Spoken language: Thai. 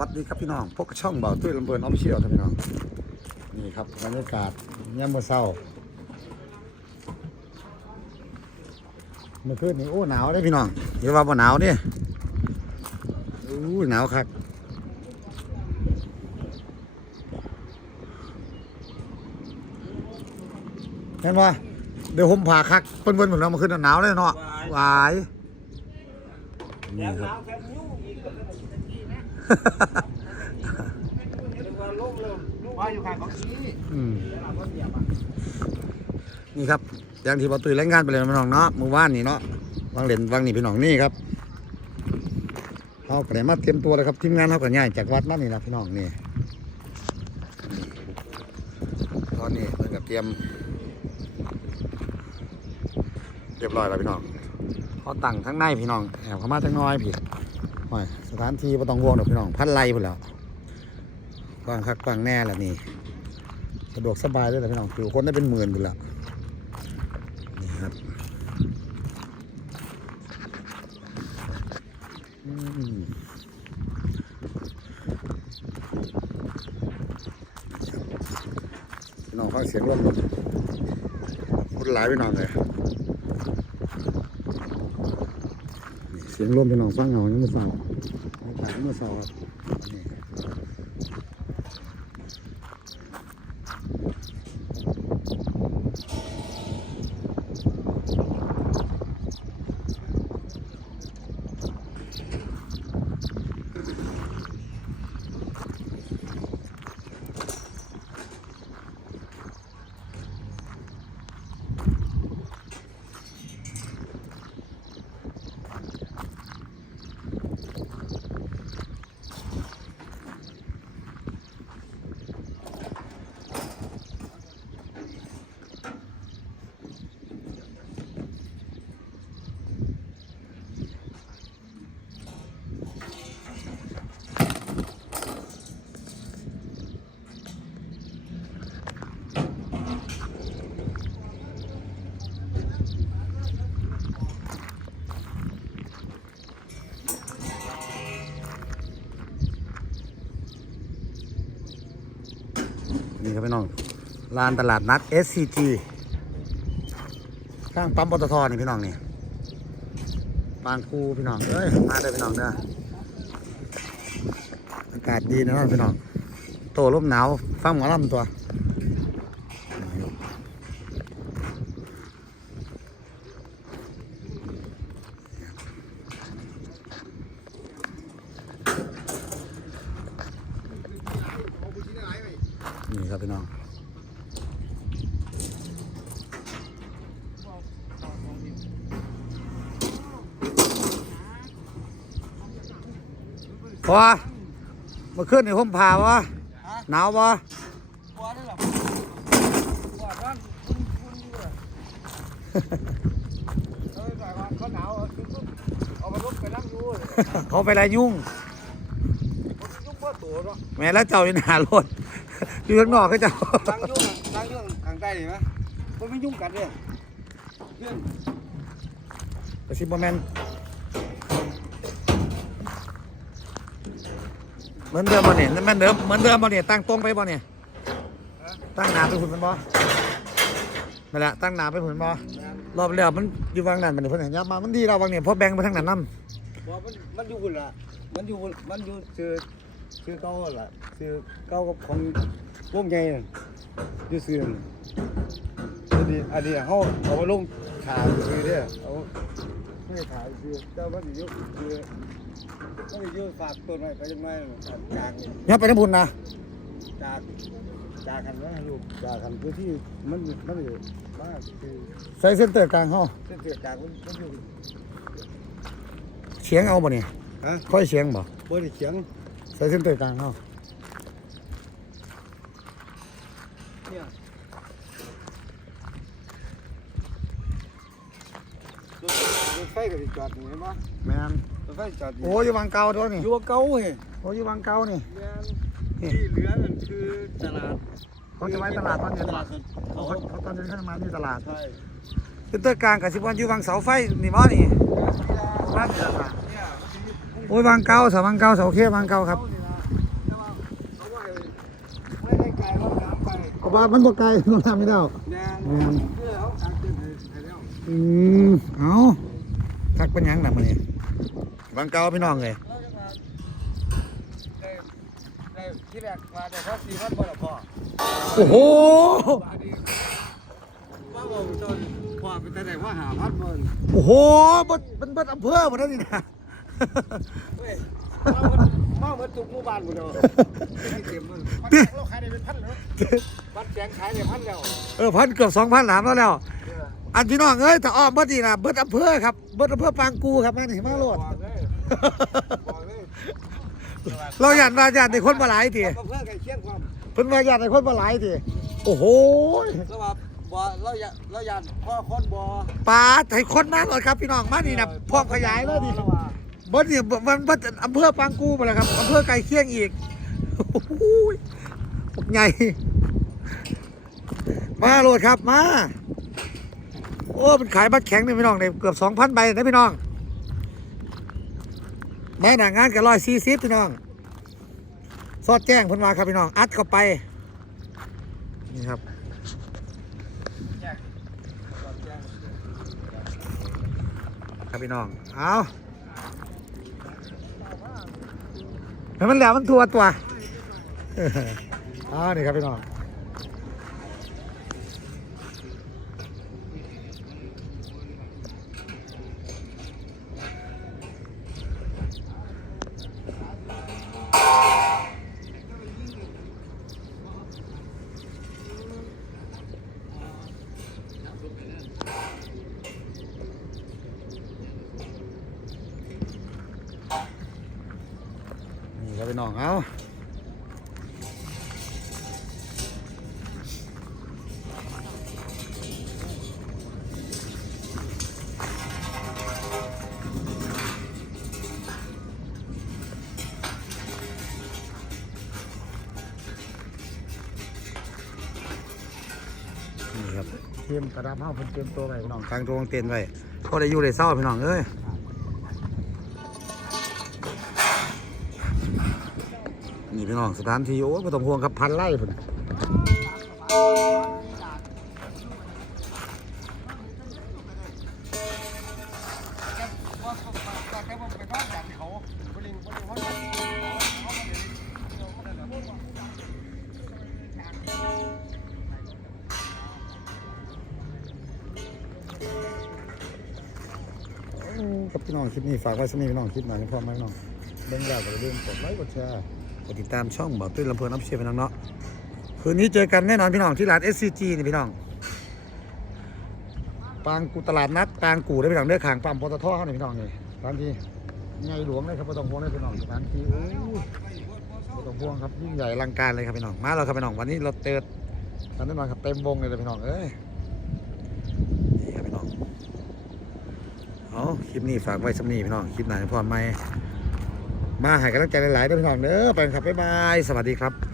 วัสดีครับพี่น้องพวกบช่องเบาตุ้ยลำเบิร์นออฟเชียลครับพี่น้อง นี่ครับบรรยากาศย่ำมื่อเช้าเมื่อคืนนี้โอ้หนาวเลยพี่น้องเดี๋ยวว่าบ่หนาวเนี่ยอู้หนาวครับเห็นว่าเดี๋ยวผมผ่าคักเปิ้นๆผมเอามาขึ้นหนาวเลยเนาะหวายนี่ครับ ว่าอยู่ข้างของ นี่ครับอย่างที่บอตุยรายงานไปเลยพี่น้องเนาะมือว่านนี่เนาะวางเหรียญวางนี่พี่น้องนี่ครับเขาไปมาเตรียมตัวเลยครับทีมงานเขาก็ง่ายจากวัดมานี่นะพี่น้องนี่ตอนนี้เพิ่นกับเตรียมเรียบร้อยแล้วพี่น้องเขาตั้งทั้งในพี่น้องแอบเข้ามาทั้งน้อยพี่ โอ้ยสถานที่ไม่ต้องวงดอกพี่น้องพันไร่พุ่นแล้วกว้างคักกว้างแน่แล้วนี่สะดวกสบายเลยนะพี่น้องคือคนได้เป็นหมื่นไปแล้วนี่ครับพี่น้องฟังเสียงลมคนหลายพี่น้องเลยนี่ เสียงลมพี่น้องฟังเงายังไม่เศร้าอากาศยังไม่เศร้าครับนี่ นี่ ครับพี่น้องลานตลาดนัด SCG ข้างปั๊มปตทนี่พี่น้องนี่ปางคูพี่น้องเอ้ยมาได้พี่น้องเด้ออากาศดีนะพี่น้องโตลมหนาวฟังหมอลำตัวนี่ครับ พี่น้องพอเมื่อคืนนี่ผมพาวะหนาววะบัวนี่หรอบัวร้อนคุณคุณดีกว่าเออแต่ว่าเขาหนาวคือปุ๊บเอามาลุกไปนั่งดูเขาไปไรยุ่งยุ่งว่าตัวเนาะแม่แล้วเจ้าอยู่หน้ารถ อยู่ข้างนอกก็เจ้านั่งยุ่งนั่งยุ่งข้างใต้เห็นไหมมันไม่ยุ่งกันเลยเพื่อนไปซิบแมนเหมือนเดิมบ่เนี่ยแม่นเดิมเหมือนเดิมบ่เนี่ยตั้งตรงไปบ่เนี่ยตั้งหนาไปหุ่นมันบ่นั่นแหละตั้งหนาไปหุ่นบ่รอบแล้วมันอยู่วางนั่นมันเพิ่นเห็นยับมามันดีเราวางเนี่ยเพราะแบ่งไปทางนั้นนํบัวมันมันอยู่ละมันอยู่มันอยู่ชื่อ ชื่อเก่าละชื่อเก่ากับของวงใหญ่อยู่ซื่ออันนี้อันนี้เขาเอามาลงขาคือเด้อเอาไม่ขาคือเจ้ามันอยู่คือมันอยู่ฝากต้นไม้ไปจังไงกลางยับไปทางพุ่นนะจากจากกันนะลูกจากกันพื้นที่มันมันอยู่มากคือใส่เส้นเตอร์กลางเฮาเส้นเสียจากมันมันอยู่เสียงเอาบ่เนี่ยฮะค่อยเสียงบ่บริเฉียง ใส่เส้นเตอร์กลางเฮาเนี่ยรถรถไฟก็สิจอดนี่เห็นปะแม่นรถไฟจอดนี่โอ้อยู่วางเก่าตัวนี่อยู่ว่าเก่าไงโอ้อยู่วางเก่านี่แม่นที่เหลือนั่นคือตลาดเขาจะไว้ตลาดตอนเย็นตบ่ลาดเขาเขาเขาตอนเย็นเขาจะมาที่ตลาดใช่เซ็นเตอร์กลางกับสิบวันอยู่วางเสาไฟนี่บ่นี่บ้านนี่ล่ะเนี่ยมันจะมี โอ้ยวางเก้าสามวางเก้าเสาเขวางเก้าครับเอาบ้ามันบ่ไกลมันทำไม่ได้อืมเอาทักเป็นยังหนักมาเนี่ยบางเก้าพี่น้องเลยโอ้โหโอ้โหมันบันอำเภอหมดแล้วนี่นะ เฮ้ยเรามันมาเหมือนตุกหมู่บ้านหมดเลยไม่เต็มมันพันแสงเราขายได้เป็นพันแล้วพันแสงขายได้พันแล้วเออพันเกือบสองพันหลามแล้วแล้ว อันพี่น้องเอ้ยถ้าอ้อมเบิดนี่นะเบิดอำเภอครับเบิดอำเภอปางกูครับมานี่มาโลดบอกเลยบอกเลยเราอยากมาอยากในคนมาหลายทีก็เพื่อไก่เคียงความเพิ่นมาอยากในคนมาหลายทีโอ้โหแล้วว่าบ่เราอยากเราอยากพ่อคนบ่ปลาให้คนมาหน่อยครับพี่น้องมานี่นะพร้อมขยายแล้วดิ เราว่าเนี่ยมันบดอำเภอปางกูไปแล้วครับอำเภอไก่เคียงอีกโอ้โหปกใหญ่มาโหลดครับมาโอ้มันขายบัตรแข็งเนี่ยพี่น้องเนี่ยเกือบสองพันใบนะพี่น้องแม่หนังงานกับร้อยสี่สิบพี่น้องสอดแจ้งพิ่นมาครับพี่น้อง อัดเข้าไป นี่ครับครับพี่น้อง เอา ให้มันแหลมมันทัวตัวเอานี่ครับพี่น้อง นี่ครับพี่น้องเอานี่ครับเตรียมกระดาษเฮาเพิ่นเตรียมตัวไว้พี่น้องกลางตัวงเต็นท์ไว้พอได้อยู่ได้เศร้าพี่น้องเอ้ย พี่น้องสถานที่โอ้ไม่ต้องห่วงครับพันไร่พุ่นน่ะแต่ผมไปบ้านจากเขาบริงบริงเขาเขากับพี่น้องคลิปนี้ฝากไว้สนิทพี่น้องคลิปหนังพร้อมไหมพี่น้องเบิ่งแล้วก็อย่าลืมกดไลค์กดแชร์ กดติดตามช่องบ่าวตุ้ยลำเพลินอัพเชียร์พี่น้องเนาะคืนนี้เจอกันแน่นอนพี่น้องที่ร้าน SCG นี่พี่น้องปางกูตลาดนัดปางกูได้พี่น้องเด้อขางปั๊มปตทเขานี่พี่น้องนี่ร้านที่ใหญ่หลวงเลยครับไม่ต้องห่วงเลยพี่น้องสถานที่โอ้ยไม่ต้องห่วงครับยิ่งใหญ่อลังการเลยครับพี่น้องมาแล้วครับพี่น้องวันนี้เราเติร์ดแน่นอนครับเต็มวงเลยเลยพี่น้องเอ้ยนี่ครับพี่น้องเอาคลิปนี้ฝากไว้สำนีพี่น้องคลิปไหนพอไหม มาให้กำลังใจหลายๆด้วยพี่น้องเด้อไปครับบ๊ายบาย สวัสดีครับ